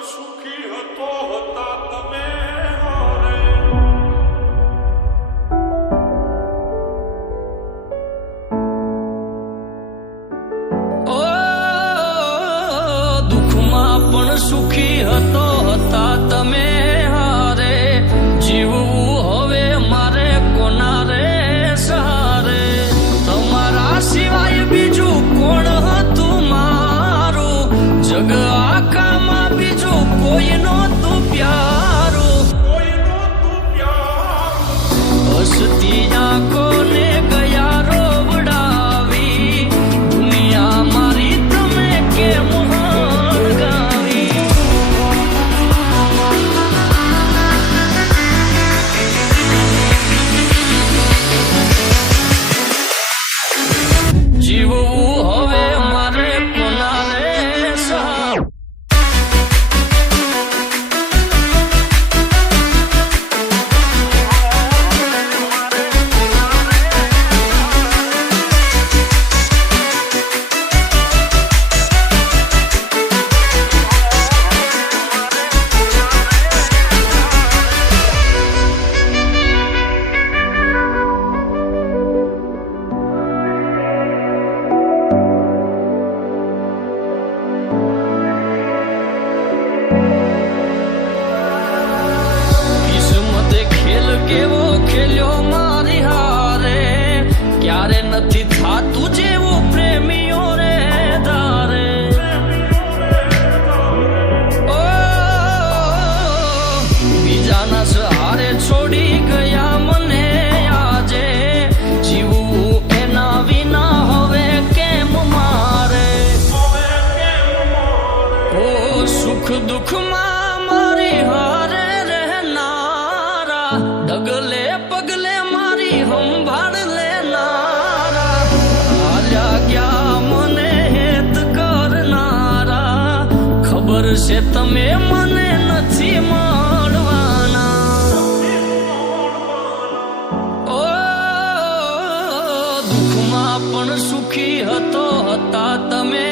સુખી હતો હતા તમે હારે ઓ દુઃખમાં પણ સુખી હતો હતા તમે હારે જીવવું હવે મારે કોના રે સહારે તમારા સિવાય બીજું કોણ હતું મારું જગ આખામાં બીજું કોઈ નહોતું પ્યારું હસતી આંખોને ગયા રોવડાવી દુનિયા મારી તમે કેમ હળગાવી જીવવું હવે મારે કોના રે સહારે કેવો ખેલ્યો મારી હારે ક્યારે નથી થાતું જેવું પ્રેમીઓ રે ધારે ઓ બીજાના સહારે છોડી ગયા મને આજે જીવવું એના વિના હવે કેમ મારે ઓ સુખ દુઃખમાં મારી હારે ડગલે પગલે મારી સંભાળ લેનારા હાલ્યા ગયા મને હેત કરનારા ખબર છે તમે મને નથી મળવાના ઓ દુઃખમાં પણ સુખી હતો હતા તમે